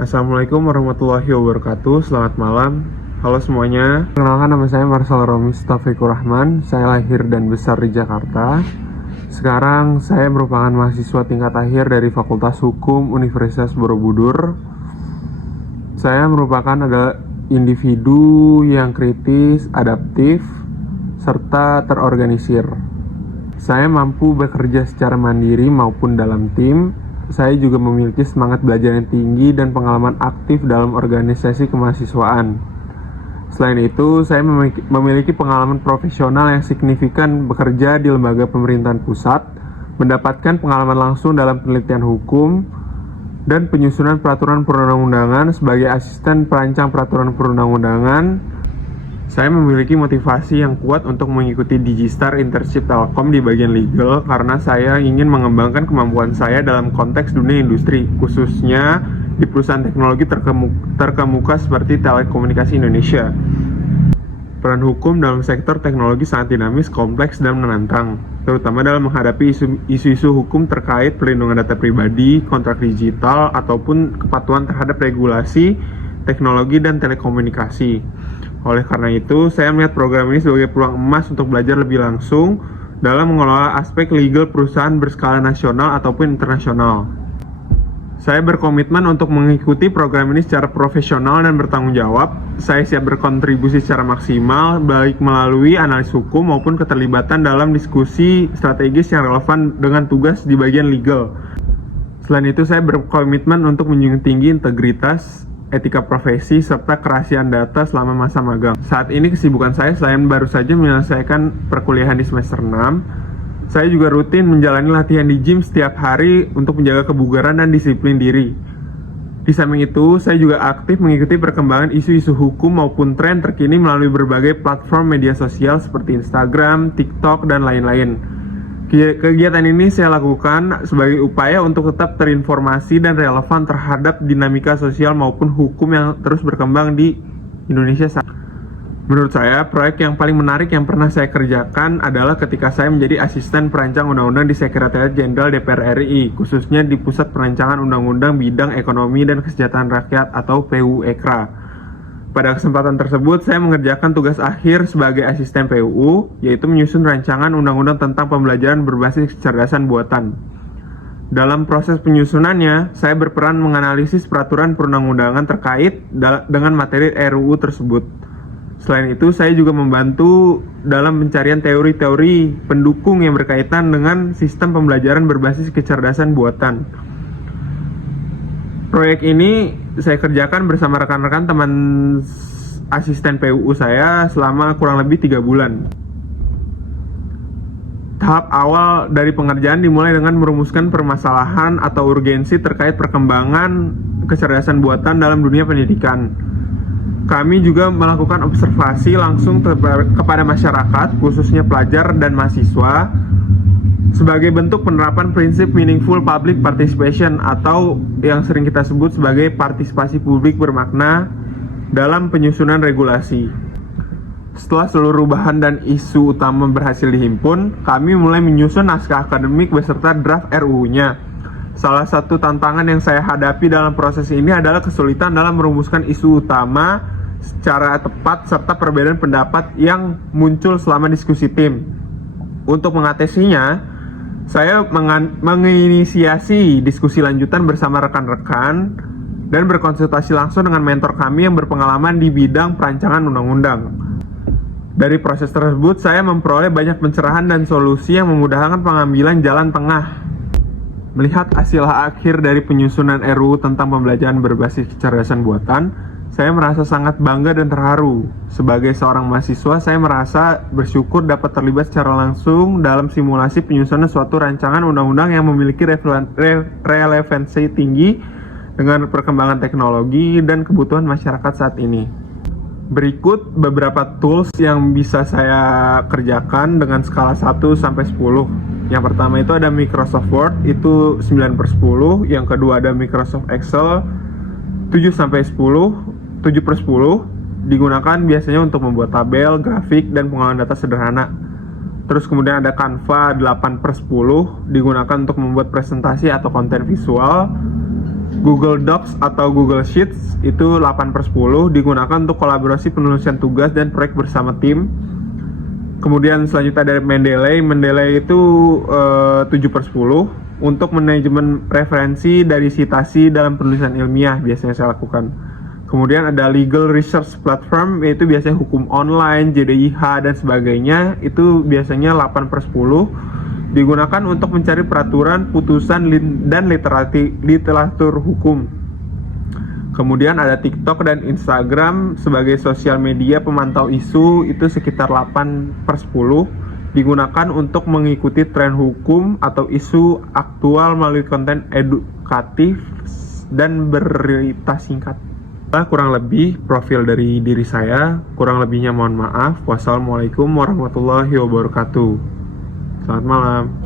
Assalamualaikum warahmatullahi wabarakatuh. Selamat malam. Halo semuanya. Perkenalkan, nama saya Marcel Romis Taufikur Rahman. Saya lahir dan besar di Jakarta. Sekarang saya merupakan mahasiswa tingkat akhir dari Fakultas Hukum Universitas Borobudur. Saya merupakan adalah individu yang kritis, adaptif, serta terorganisir. Saya mampu bekerja secara mandiri maupun dalam tim. Saya juga memiliki semangat belajar yang tinggi dan pengalaman aktif dalam organisasi kemahasiswaan. Selain itu, saya memiliki pengalaman profesional yang signifikan bekerja di lembaga pemerintahan pusat, mendapatkan pengalaman langsung dalam penelitian hukum, dan penyusunan peraturan perundang-undangan sebagai asisten perancang peraturan perundang-undangan. Saya memiliki motivasi yang kuat untuk mengikuti Digistar Internship Telkom di bagian legal karena saya ingin mengembangkan kemampuan saya dalam konteks dunia industri, khususnya di perusahaan teknologi terkemuka seperti Telekomunikasi Indonesia. Peran hukum dalam sektor teknologi sangat dinamis, kompleks, dan menantang, terutama dalam menghadapi isu-isu hukum terkait perlindungan data pribadi, kontrak digital, ataupun kepatuhan terhadap regulasi teknologi dan telekomunikasi. Oleh karena itu, saya melihat program ini sebagai peluang emas untuk belajar lebih langsung dalam mengelola aspek legal perusahaan berskala nasional ataupun internasional. Saya berkomitmen untuk mengikuti program ini secara profesional dan bertanggung jawab. Saya siap berkontribusi secara maksimal, baik melalui analis hukum maupun keterlibatan dalam diskusi strategis yang relevan dengan tugas di bagian legal. Selain itu, saya berkomitmen untuk menjunjung tinggi integritas, etika profesi, serta kerahasiaan data selama masa magang. Saat ini kesibukan saya selain baru saja menyelesaikan perkuliahan di semester 6, saya juga rutin menjalani latihan di gym setiap hari untuk menjaga kebugaran dan disiplin diri. Di samping itu, saya juga aktif mengikuti perkembangan isu-isu hukum maupun tren terkini melalui berbagai platform media sosial seperti Instagram, TikTok, dan lain-lain. Kegiatan ini saya lakukan sebagai upaya untuk tetap terinformasi dan relevan terhadap dinamika sosial maupun hukum yang terus berkembang di Indonesia. Menurut saya, proyek yang paling menarik yang pernah saya kerjakan adalah ketika saya menjadi asisten perancang undang-undang di Sekretariat Jenderal DPR RI, khususnya di Pusat Perancangan Undang-Undang Bidang Ekonomi dan Kesejahteraan Rakyat atau PUEKRA. Pada kesempatan tersebut, saya mengerjakan tugas akhir sebagai asisten PUU, yaitu menyusun rancangan undang-undang tentang pembelajaran berbasis kecerdasan buatan. Dalam proses penyusunannya, saya berperan menganalisis peraturan perundang-undangan terkait dengan materi RUU tersebut. Selain itu, saya juga membantu dalam pencarian teori-teori pendukung yang berkaitan dengan sistem pembelajaran berbasis kecerdasan buatan. Proyek ini saya kerjakan bersama rekan-rekan teman asisten PUU saya selama kurang lebih 3 bulan. Tahap awal dari pengerjaan dimulai dengan merumuskan permasalahan atau urgensi terkait perkembangan kecerdasan buatan dalam dunia pendidikan. Kami juga melakukan observasi langsung kepada masyarakat, khususnya pelajar dan mahasiswa, sebagai bentuk penerapan prinsip meaningful public participation atau yang sering kita sebut sebagai partisipasi publik bermakna dalam penyusunan regulasi. Setelah seluruh bahan dan isu utama berhasil dihimpun, kami mulai menyusun naskah akademik beserta draft RUU-nya. Salah satu tantangan yang saya hadapi dalam proses ini adalah kesulitan dalam merumuskan isu utama secara tepat serta perbedaan pendapat yang muncul selama diskusi tim. Untuk mengatasinya, saya menginisiasi diskusi lanjutan bersama rekan-rekan dan berkonsultasi langsung dengan mentor kami yang berpengalaman di bidang perancangan undang-undang. Dari proses tersebut, saya memperoleh banyak pencerahan dan solusi yang memudahkan pengambilan jalan tengah. Melihat hasil akhir dari penyusunan RUU tentang pembelajaran berbasis kecerdasan buatan, saya merasa sangat bangga dan terharu. Sebagai seorang mahasiswa, saya merasa bersyukur dapat terlibat secara langsung dalam simulasi penyusunan suatu rancangan undang-undang yang memiliki relevansi tinggi dengan perkembangan teknologi dan kebutuhan masyarakat saat ini. Berikut beberapa tools yang bisa saya kerjakan dengan skala 1 sampai 10. Yang pertama itu ada Microsoft Word, itu 9/10. Yang kedua ada Microsoft Excel, 7/10 digunakan biasanya untuk membuat tabel, grafik, dan pengolahan data sederhana. Terus kemudian ada Canva 8/10 digunakan untuk membuat presentasi atau konten visual. Google Docs atau Google Sheets itu 8/10 digunakan untuk kolaborasi penulisan tugas dan proyek bersama tim. Kemudian selanjutnya ada Mendeley. Mendeley itu 7/10 untuk manajemen referensi dari citasi dalam penulisan ilmiah biasanya saya lakukan. Kemudian ada Legal Research Platform, yaitu biasanya hukum online, JDIH dan sebagainya. Itu biasanya 8/10 digunakan untuk mencari peraturan, putusan dan literatur hukum. Kemudian ada TikTok dan Instagram sebagai sosial media pemantau isu, itu sekitar 8/10 digunakan untuk mengikuti tren hukum atau isu aktual melalui konten edukatif dan berita singkat. Kurang lebih profil dari diri saya, kurang lebihnya mohon maaf. Wassalamualaikum warahmatullahi wabarakatuh. Selamat malam.